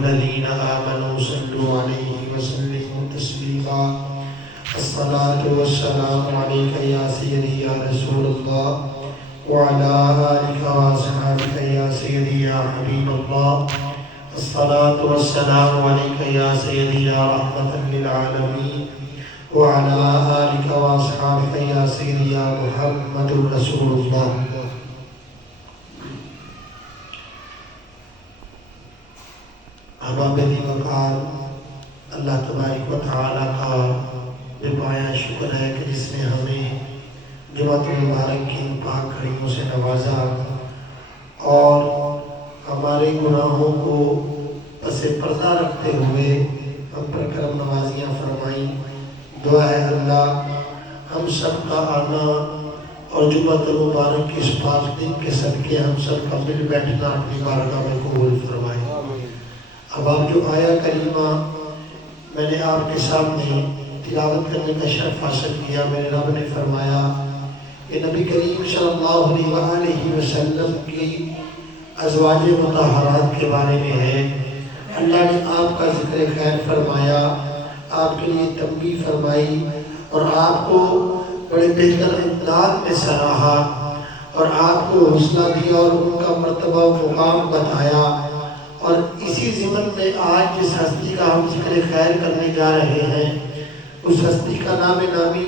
الذين آمنوا صلوا عليه وسلموا تسليما الصلاة والسلام عليك يا سيدي يا رسول الله وعلى آلك وأصحابك يا سيدي يا حبيب الله الصلاة والسلام عليك يا سيدي يا رحمة للعالمين وعلى آلك وأصحابك يا سيدي يا محمد رسول الله. احباب دی وقار، اللہ تبارک و تعالیٰ کا بے پایا شکر ہے کہ جس نے ہمیں جمعۃ المبارک کی ان پاک گھڑیوں سے نوازا اور ہمارے گناہوں کو پس پردہ رکھتے ہوئے ہم پر کرم نوازیاں فرمائیں. دعا ہے اللہ ہم سب کا آنا اور جمعۃ المبارک کی اس پاک دن کے صدقے ہم سب کا مل بیٹھنا اپنی بارگاہ میں قبول فرمائیں. اب آپ جو آیا کریمہ میں نے آپ کے سامنے تلاوت کرنے کا شرف حاصل کیا، میرے رب نے فرمایا کہ نبی کریم صلی اللہ علیہ وسلم کی ازواج مطہرات کے بارے میں ہے. اللہ نے آپ کا ذکر خیر فرمایا، آپ کے لیے تنبیہ فرمائی اور آپ کو بڑے بہتر امداد میں سراہا اور آپ کو حوصلہ دیا اور ان کا مرتبہ و مقام بتایا. اور اسی ضمن میں آج جس ہستی کا ہم ذکر خیر کرنے جا رہے ہیں اس ہستی کا نام نامی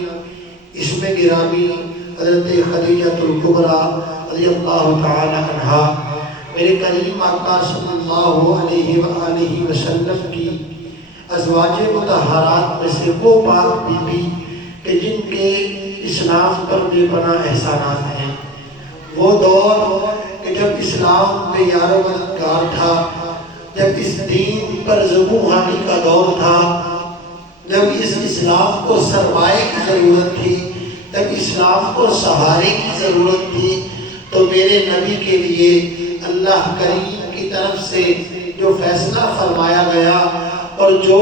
اسم گرامی حضرت خدیجہ الکبریٰ رضی اللہ تعالی عنہا میرے کریم آقا صلی اللہ علیہ وآلہ وسلم کی ازواج مطہرات میں سے وہ پاک بی بی کہ جن کے اسلام پر بے پناہ احسانات ہیں. وہ دور کہ جب اسلام بے یار و مددگار تھا، جب اس دین پر زبوں حالی کا دور تھا، جب اس اسلام کو سرمایہ کی ضرورت تھی، جب اسلام کو سہارے کی ضرورت تھی، تو میرے نبی کے لیے اللہ کریم کی طرف سے جو فیصلہ فرمایا گیا اور جو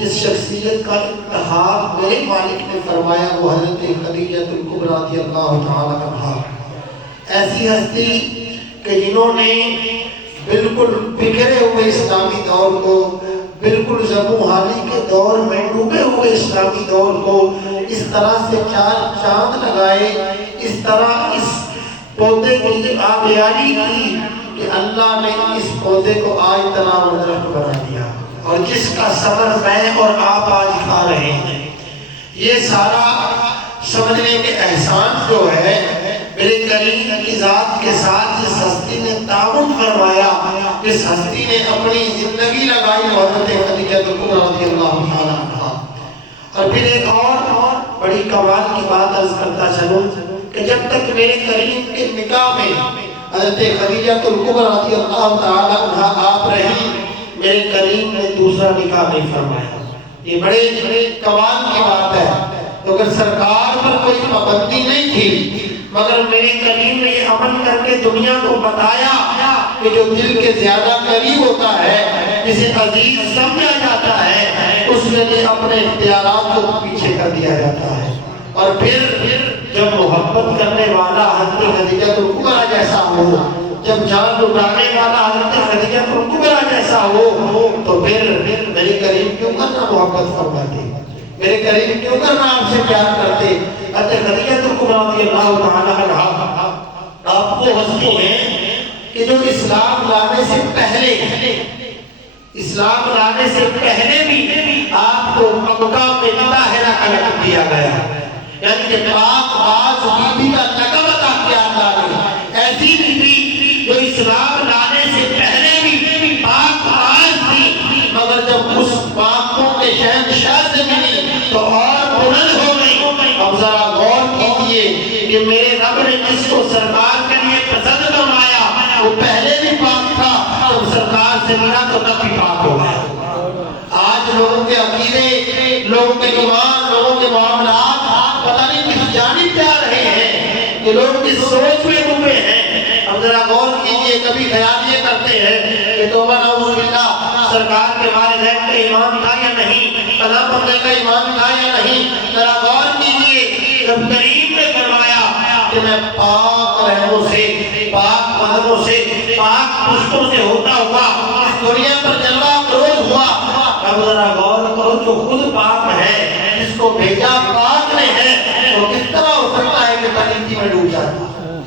جس شخصیت کا انتخاب میرے مالک نے فرمایا وہ حضرت خدیجہ الکبریٰ رضی اللہ تعالی عنہا، ایسی ہستی کہ جنہوں نے بالکل بکھرے ہوئے اسلامی دور کو، بالکل زبوں حالی کے دور میں ڈوبے ہوئے اسلامی دور کو اس طرح سے چار چاند لگائے، اس طرح اس پودے کی آبیاری کی کہ اللہ نے اس پودے کو آج تناور درخت بنا دیا اور جس کا ثمر میں اور آپ آج کھا رہے ہیں. یہ سارا سمجھنے کے احسان جو ہے میرے کریم کی ذات کے ساتھ جس ہستی نے تعاون فرمایا، جس ہستی نے اپنی زندگی لگائی حضرت خدیجہ الکبریٰ رضی اللہ تعالی عنہا. اور پھر ایک اور بڑی کمال کی بات عرض کرتا چلوں کہ جب تک میرے کریم کے نکاح میں حضرت خدیجہ الکبریٰ رضی اللہ تعالی عنہا آپ رہی، میرے کریم نے دوسرا نکاح نہیں فرمایا. یہ بڑے کمال کی بات ہے. تو اگر سرکار پر کوئی پابندی نہیں تھی مگر میرے کریم نے یہ عمل کر کے دنیا کو بتایا کہ جو دل کے زیادہ قریب ہوتا ہے، جسے عزیز سمجھا جاتا ہے، اس میں نے اپنے اختیارات کو پیچھے کر دیا جاتا ہے. اور پھر جب محبت کرنے والا حضرت خدیجہ الکبریٰ جیسا ہو، جب جان لٹانے والا حضرت خدیجہ الکبریٰ جیسا ہو، تو پھر میرے کریم کیوں کرنا محبت فرماتے، میرے کریم کیوں کرنا آپ سے پیار کرتے. حضرت خدیجہ الکبریٰ رضی اللہ تعالی عنہا آپ وہ ہستی ہیں کہ جو اسلام لانے سے پہلے بھی آپ کو مکہ میں طاہرہ کا لقب دیا گیا، یعنی کہ پاک باز بی بی کا لقب عطا کیا اللہ نے. ایسی بی بی جو اسلام لانے سے پہلے بھی پاک باز تھی مگر جب اس پاکوں کے شہنشاہ سے ملی تو اور بلند ہو گئی. اب ذرا غور کیجئے کہ میرے رب نے جس کو سرکار کے لیے پسند فرمایا وہ پہلے بھی پاک تھا، جب سرکار سے ملا تو تب بھی پاک ہو گیا. آج لوگوں کے عقیدے، لوگوں کے ایمان، لوگوں کے معاملات پتہ نہیں کس جانب جا رہے ہیں کہ لوگ کس سوچ میں ڈوبے ہیں. اب ذرا غور کیجئے، کبھی خیال یہ کرتے ہیں کہ توبہ نعوذ باللہ سرکار کے والدین کا ایمان تھا یا نہیں، فلاں بندے کا ایمان تھا یا نہیں. ذرا غور کیجئے، جب کریم نے فرمایا کہ میں پاک رحموں سے، پاک بدنوں سے، پاک پشتوں سے ہوتا ہوا اس دنیا پر جلوہ تو خود پاک ہے، جس کو بھیجا پاک نے ہے، تو کس طرح ہو سکتا ہے کہ پلیتی میں ڈوب جاتا؟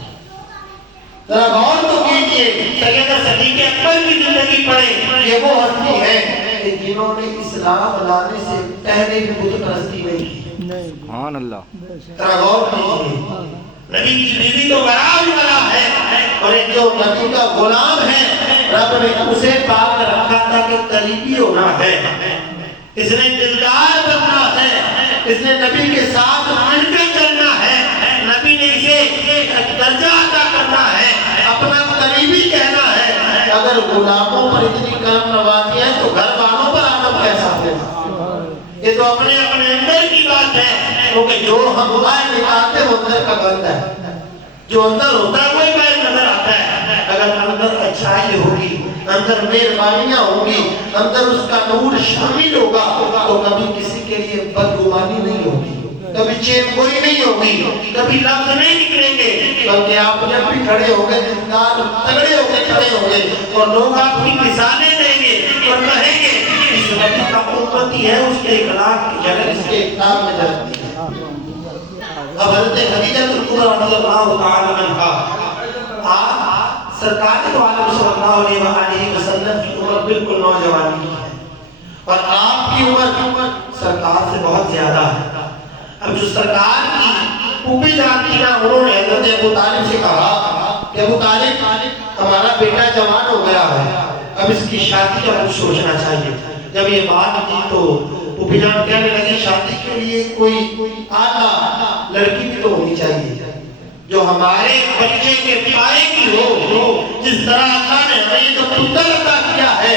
ذرا غور تو کیجئے، سیدنا صدیق اکبر کی زندگی پڑھیں، یہ وہ ہستی ہے کہ جنہوں نے اسلام لانے سے پہلے بھی بت پرستی نہیں کی۔ سبحان اللہ۔ ذرا غور کیجئے، نبی کی بیوی تو برابر بنا ہے، اور ایک جو نبی کا غلام ہے، رب نے اسے پاک رکھا تھا کہ قریبی ہونا ہے، اس نے دلدار بننا ہے، اس نے نبی کے ساتھ مل کر چلنا ہے، نبی نے اسے درجہ عطا کرنا ہے، اپنا قریبی کہنا ہے۔ اگر غلاموں پر اتنی کرم نوازی ہے تو گھر والوں پر آدم کیسا ہوگا؟ یہ تو اپنے اندر کی بات ہے، کیونکہ جو ہم باہر نکالتے وہ اندر کا بند ہے، جو اندر ہوتا ہے وہی باہر نظر آتا ہے۔ اگر اندر اچھائی ہوگی، اندر مہربانیاں ہوگی، اندر اس کا نور شامل ہوگا تو کبھی کسی کے لیے بدگمانی نہیں ہوگی، کبھی چین کوئی نہیں ہوگی، کبھی لفظ نہیں نکلیں گے، بلکہ آپ جب بھی کھڑے ہوں گے دلدار تگڑے ہو کے کھڑے ہوں گے، اور لوگ آپ کی مثالیں دیں گے اور کہیں گے اس نبی کا امتی ہے، اس کے اخلاق کی جگہ اس کے اقدام میں جلتی ہے۔ اب حضرت خدیجہ کبریٰ رضی اللہ تعالی عنہا، آپ سرکار دو عالم صلی اللہ علیہ وآلہ وسلم کی عمر بالکل نوجوانی کی ہے، اور آپ کی عمر سرکار سے بہت زیادہ ہے۔ اب جو سرکار کی پھوپھی جان تھی نا، انہوں نے حضرت ابو طالب سے کہا کہ ابو طالب ہمارا بیٹا جوان ہو گیا ہے، اب اس کی شادی کا کچھ سوچنا چاہیے۔ جب یہ بات کی تو پھوپھی جان کہنے لگی شادی کے لیے کوئی اعلیٰ لڑکی بھی تو ہونی چاہیے جو ہمارے بچے کے پائے کی ہو، جس طرح اللہ نے ہمیں یہ جو پتر عطا کیا ہے،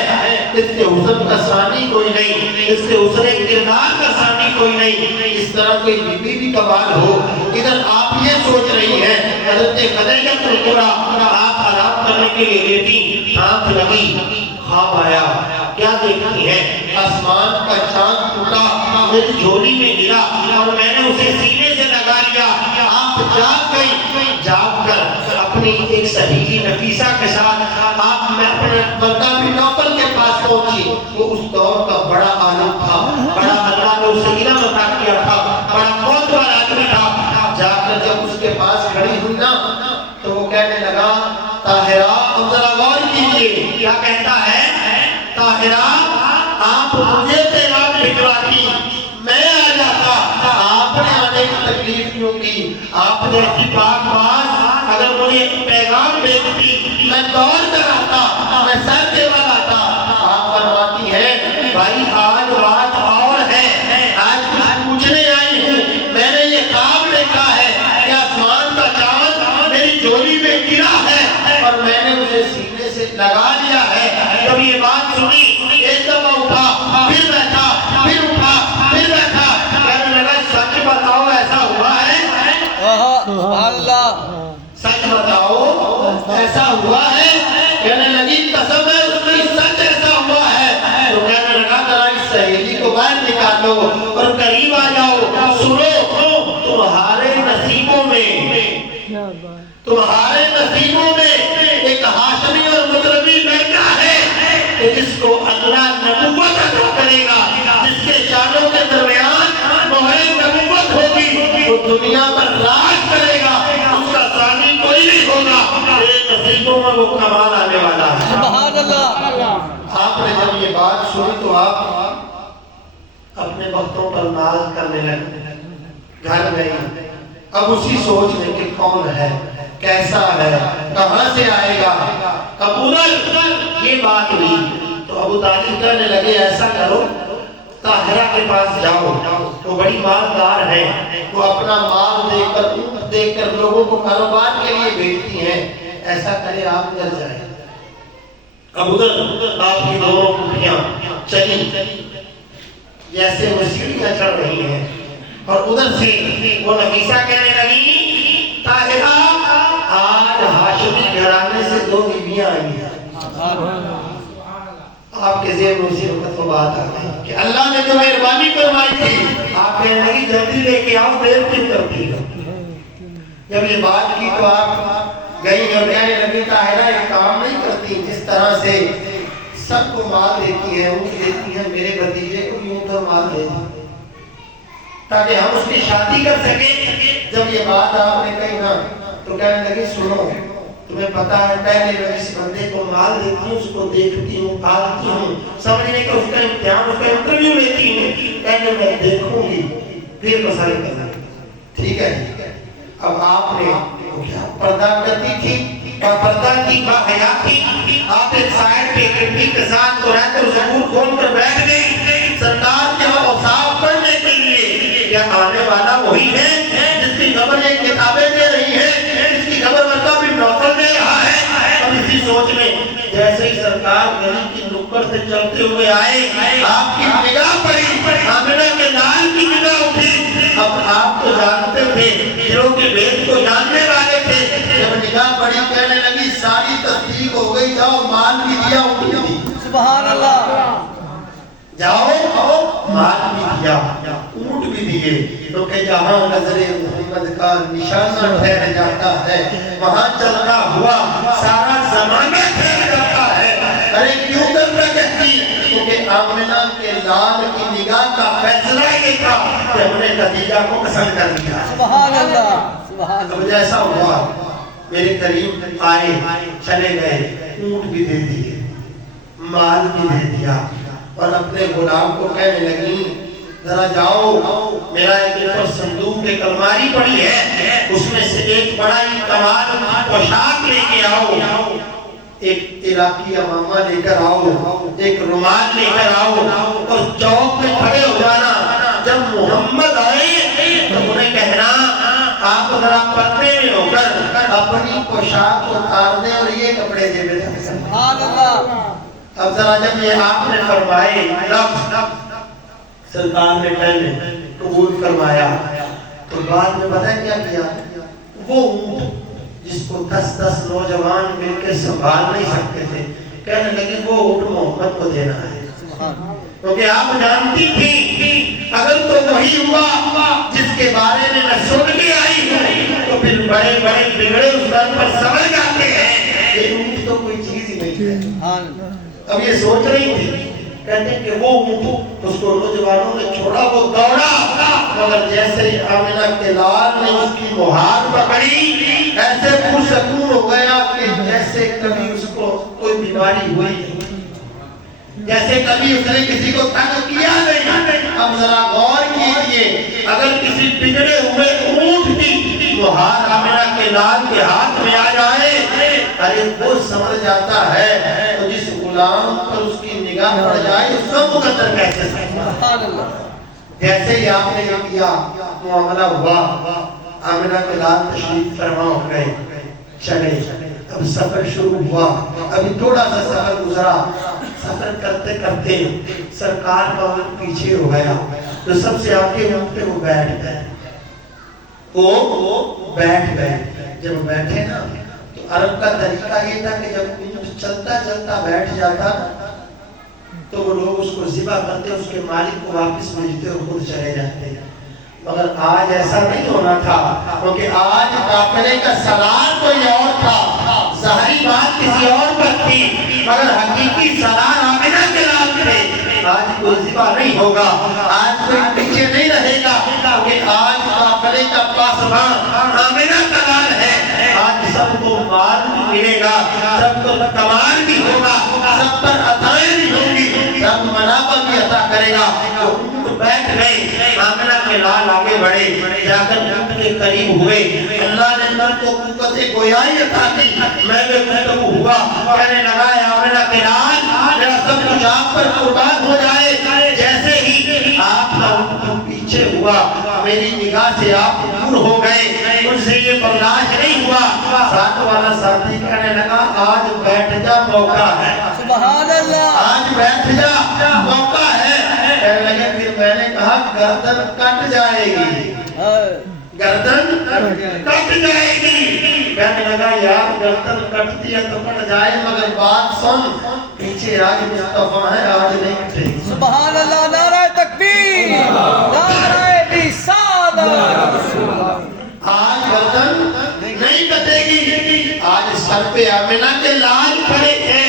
اس کے حسن کا ثانی کوئی نہیں، اس کے حسن کردار کا ثانی کوئی نہیں، اس طرح کوئی بیوی بھی کمال ہو۔ ادھر آپ یہ سوچ رہی ہیں، حضرت خدیجہ کبریٰ آپ آرام کرنے کے لیے لیٹی، آنکھ لگی، خواب آیا، کیا دیکھتی ہے؟ آسمان کا چاند ٹوٹا، میری جھولی میں گرا اور میں نے اسے سینے سے لگا لیا۔ آپ جاگ گئی، جاگ کر اپنی ایک سہیلی نفیسہ کے ساتھ آپ میں اپنے بندہ بھی نوکر کے پاس پہنچی۔ وہ اس دور کا بڑا عالم تھا، بڑا اللہ نے اسے علم عطا کیا تھا، بڑا معتبر آدمی تھا۔ جا کر جب اس کے پاس کھڑی ہوئی نا تو وہ کہنے لگا طاہرہ، اب ذرا غور کیجئے کیا کہتا ہے، طاہرہ آپ مجھے پیغام بھجواتی، میں آ جاتا، آپ نے آنے کی تکلیف کیوں کی؟ آپ نے اپنی پاک باز اگر مجھے پیغام بھیجتی میں دور کر آتا، میں سر کے بل آتا۔ آپ فرماتی ہے بھائی آج بات اور ہے، آج کچھ پوچھنے آئی ہوں، میں نے یہ خواب دیکھا ہے کہ آسمان کا چاند میری جھولی میں گرا ہے اور میں نے اسے سینے سے لگا لیا ہے۔ جب یہ بات سنی ایک دفعہ اٹھا، پھر بیٹھا، پھر اٹھا، پھر بیٹھا، کہنے لگا سچ بتاؤ ایسا ہوا ہے؟ سبحان اللہ۔ سچ بتاؤ ایسا ہوا ہے؟ کہنے لگی قسم ہے اس کی سچ ایسا ہوا ہے۔ تو کہنے لگا ذرا اس سہیلی کو باہر نکالو اور قریب آ جاؤ، سنو تمہارے نصیبوں میں ایک ہاشمی اور مطلبی لڑکا ہے کہ جس کو اللہ نبوت عطا کرے گا، جس کے شانوں کے درمیان مہر نبوت ہوگی، وہ دنیا پر راج کرے گا، اس کا ثانی کوئی نہیں ہوگا، تیرے نصیبوں میں وہ کمال آنے والا ہے۔ سبحان اللہ۔ آپ نے جب یہ بات سنی تو آپ اپنے وقتوں پر ناز کرنے لگے، گھر گئی، اب اسی سوچ میں کہ کون ہے، کیسا ہے، کہاں سے آئے گا۔ اب ادھر یہ بات ہوئی تو ابو طالب کہنے لگے ایسا کرو طاہرہ کے پاس جاؤ، وہ بڑی مالدار ہے، وہ اپنا مال دے کر اونٹ دے کر لوگوں کو کاروبار کے لیے بھیجتی ہیں، ایسا کرے آپ ادھر جائیں۔ اب ادھر آپ کی دونوں پھوپھیاں چلی جیسے وہ سیڑھیاں چڑھ رہی ہیں، اور ادھر سے وہ نفیسہ کہنے لگی طاہرہ آج ہاشمی گھرانے سے 2 بیویاں آئی ہیں۔ آپ کے ذہن میں اسی وقت وہ بات آ گئی کہ اللہ نے جو مہربانی فرمائی تھی، آپ کہنے لگی جلدی لے کے آؤ، دیر کیوں کرتی ہو۔ جب یہ بات کی تو آپ گئی اور کہنے لگی طاہرہ یہ کام نہیں کرتی جس طرح سے سب کو مال دیتی ہیں، اونٹ دیتی ہیں، میرے بھتیجے کو بھی اونٹ اور مال دے دی تاکہ ہم اس کی شادی کر سکیں۔ جب یہ بات آپ نے کہی نا تو کہنے لگی سنو، تمہیں پتا ہے پہلے میں جس بندے کو مال دیتی ہوں اس کو دیکھتی ہوں، پالتی ہوں، سمجھنے کا اس کا امتحان، اس کا انٹرویو لیتی ہوں، پہلے میں دیکھوں گی پھر مسئلے کرنا۔ ٹھیک ہے، اب آپ نے پردہ کرتی تھی، پردہ کی باحیا تھی، آپ ایک سائڈ پہ کھڑکی کے ساتھ تو رہتے اور ضرور کھول کر بیٹھ گئی سرکار کے اوصاف پڑھنے کے لیے۔ کیا آنے والا وہی ہے جس کی خبر یہ کتابیں دے رہی ہے، جس کی خبر ورقہ بن نوفل دے رہا ہے؟ اب اسی سوچ میں جیسے ہی سرکار گلی کی نکڑ سے چلتے ہوئے آئے، آپ کی نگاہ پڑی، آمنہ کے لال کی نگاہ اٹھی۔ اب آپ تو جانتے تھے، دلوں کے بھید کو جاننے والے تھے، جب نگاہ پڑی کہنے لگی ساری تصدیق ہو گئی، جاؤ مال بھی دیا، اونٹ بھی دی۔ سبحان اللہ، جاؤ مال بھی دیا، اونٹ بھی دیے، کیونکہ جہاں نظر محمد کا نشانہ ٹھہر جاتا ہے وہاں چلتا ہوا سارا زمانہ ٹھہر جاتا ہے۔ ارے کیوں کرتا کہتی؟ کیونکہ آمنہ کے لال کی نگاہ کا فیصلہ یہ تھا کہ ہم نے خدیجہ کو پسند کر لیا۔ سبحان اللہ، سبحان اب اللہ۔ جیسا ہوا میرے قریب آئے، چلے گئے، اونٹ بھی دے دیے، مال بھی دے دیا، اور اپنے غلام کو کہنے لگی ذرا جاؤ میرا ایک صندوق ایک الماری پڑی ہے، اس میں سے ایک بڑا ہی کمال پوشاک لے کے آؤ، ایک عراقی امامہ لے کر آؤ، ایک رومال لے کر آؤ، اور چوک میں کھڑے ہو جانا، جب محمد آئے تو انہیں کہنا آپ ذرا پردے میں ہو کر اپنی پوشاک کو اتار دیں اور یہ کپڑے دے دیں۔ سبحان اللہ۔ اب ذرا جب یہ آپ نے فرمائے سرکار نے پہلے قبول فرمایا تو بعد میں پتہ کیا کیا؟ وہ اونٹ جس کو 10 نوجوان مل کے سنبھال نہیں سکتے تھے، کہنے لگے وہ اونٹ محمد کو دینا ہے، کیونکہ آپ جانتی تھی اگر تو وہی ہوا جس کے بارے میں میں سن کے آئی ہوں تو پھر بڑے بڑے بگڑے اس در پر سمجھ جاتے ہیں یہ اونٹ تو کوئی چیز ہی نہیں ہے۔ اب یہ سوچ رہی تھی، کہتے ہیں کہ وہ اونٹ اس کو نوجوانوں نے چھوڑا، وہ دوڑا، مگر جیسے ہی آمنہ کے لال نے اس کی مہار پکڑی ایسے پرسکون ہو گیا کہ جیسے کبھی اس کو کوئی بیماری ہوئی، جیسے کبھی اس نے کسی کو تنگ کیا نہیں۔ اب ذرا غور کیجئے، اگر کسی بگڑے ہوئے اونٹ کی مہار آمنہ کے لال کے ہاتھ میں آ جائے، ارے وہ سمجھ جاتا ہے، تو جس غلام پر اس کی نگاہ پڑ جائے اس کا مقدر کیسے سمجھا؟ جیسے ہی آپ نے یہ کیا معاملہ ہوا، آمنہ کے لال تشریف فرما ہو گئے، چلے، اب سفر شروع ہوا، ابھی تھوڑا سا سفر گزرا، سفر کرتے کرتے سرکار کا وقت پیچھے ہو گیا، تو سب سے آگے وقت پہ وہ بیٹھ گئے، وہ بیٹھ گئے۔ جب بیٹھے نا تو عرب کا طریقہ یہ تھا کہ جب اونٹ چلتا چلتا بیٹھ جاتا تو وہ لوگ اس کو ذبح کرتے، اس کے مالک کو واپس بھیجتے اور خود چلے جاتے، مگر آج ایسا نہیں ہونا تھا، کیونکہ آج قافلے کا سالار کوئی اور تھا، ظاہری بات کسی اور پر تھی، مگر حقیقی سالار آمنہ کے لال تھے۔ آج کوئی ذبح نہیں ہوگا، آج کوئی پیچھے نہیں رہے گا، کیونکہ آج قافلے کا پاسبان آمنہ کا لال ہے۔ آج سب کو مال بھی ملے گا، سب کو کمال بھی ہوگا، سب پر عطائیں بھی ہوں گی، سب منافع بھی عطا کرے گا۔ تو اونٹ بیٹھ گئے، آمنہ کے لال آگے بڑھے، جا کر اونٹ کے قریب ہوئے، اللہ نے اندر کو قوت گویائی عطا کی، میں بھی گفتگو ہوا، کہنے لگا ہے آمنہ کے لال میرا سب کچھ آپ پر قربان ہو جائے، جیسے ہی آپ کا اونٹ پیچھے ہوا میری نگاہ سے آپ دور ہو گئے، مجھ سے یہ برداشت نہیں ہوا۔ ساتھ والا ساتھی کہنے لگا آج بیٹھ جا موقع ہے، سبحان اللہ، آج بیٹھ جا موقع ہے۔ کہنے لگے پھر میں نے کہا گردن کٹ جائے گی، گردن کٹ جائے گی۔ کہنے لگا یار گردن کٹتی ہے تو کٹ جائے، مگر بات سن، پیچھے آج مصطفیٰ ہے، آج نہیں کٹے گی۔ سبحان اللہ، نعرہ تکبیر، نعرہ رسالت۔ آج گردن نہیں کٹے گی، آج سر پہ آمنہ کے لال کھڑے تھے۔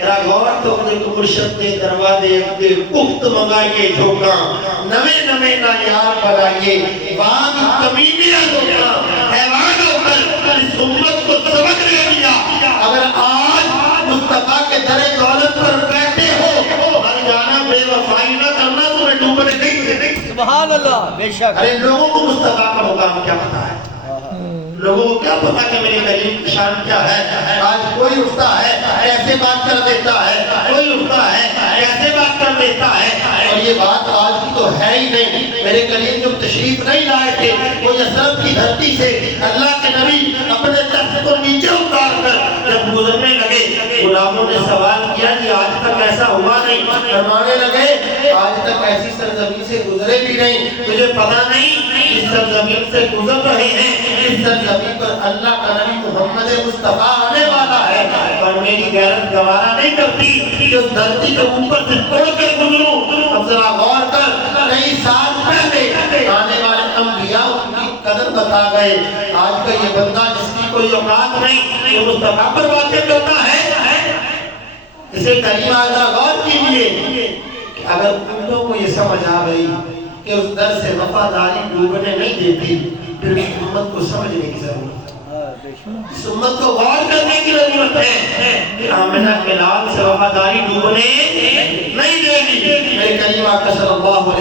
ذرا غور تو مرشد دے دروازے اگے گفت منگائیے جھوکاں نویں نویں نہ یار بنائیے واگ کمینیاں دھوکاں حیوان ہو کر اس امت کو سبق دے دیا اگر آج مصطفیٰ کے در دولت پر بیٹھے ہو مر جانا بے وفائی نہ کرنا تمہیں ڈوبنے نہیں سبحان اللہ بے شک ارے لوگوں کو مصطفیٰ کا مقام کیا پتا ہے لوگوں کو کیا پتا کہ میری کریم کی شان کیا ہے آج کوئی اٹھتا ہے ایسے بات کر دیتا ہے کوئی اٹھتا ہے ایسے بات کر دیتا ہے اور یہ بات آج کی تو ہے ہی نہیں میرے کریم جو تشریف نہیں لائے تھے وہ یثرب کی دھرتی سے اللہ کے نبی اپنے تخت کو نیچے اتار کر جب گزرنے لگے غلاموں نے سوال کیا کہ آج تک ایسا ہوا نہیں فرمانے لگے آج تک ایسی سرزمین سے گزرے بھی نہیں تجھے پتا نہیں اس سرزمین سے گزر رہے ہیں اس سرزمین پر اللہ کا نبی محمد مصطفیٰ آنے والا ہے اور میری غیرت گوارا نہیں کرتی کہ اس دھرتی کے اوپر سے توڑ کر گزروں اب ذرا غور کر کئی سال پہلے آنے والے انبیاء ان کی قدر بتا گئے آج کا یہ بندہ جس کی کوئی اوقات نہیں جو مصطفیٰ پر واقع کرتا ہے اسے کریم آدھا غور کیجئے کہ اگر امتوں کو یہ سمجھ آ گئی کہ اس در سے وفاداری ڈوبنے نہیں دیتی پھر اس امت کو سمجھنے کی ضرورت ہے اس امت کو غور کرنے کی ضرورت ہے کہ آمنہ کے لال سے وفاداری ڈوبنے نہیں دے گی میرے کریم آقا صلی اللہ علیہ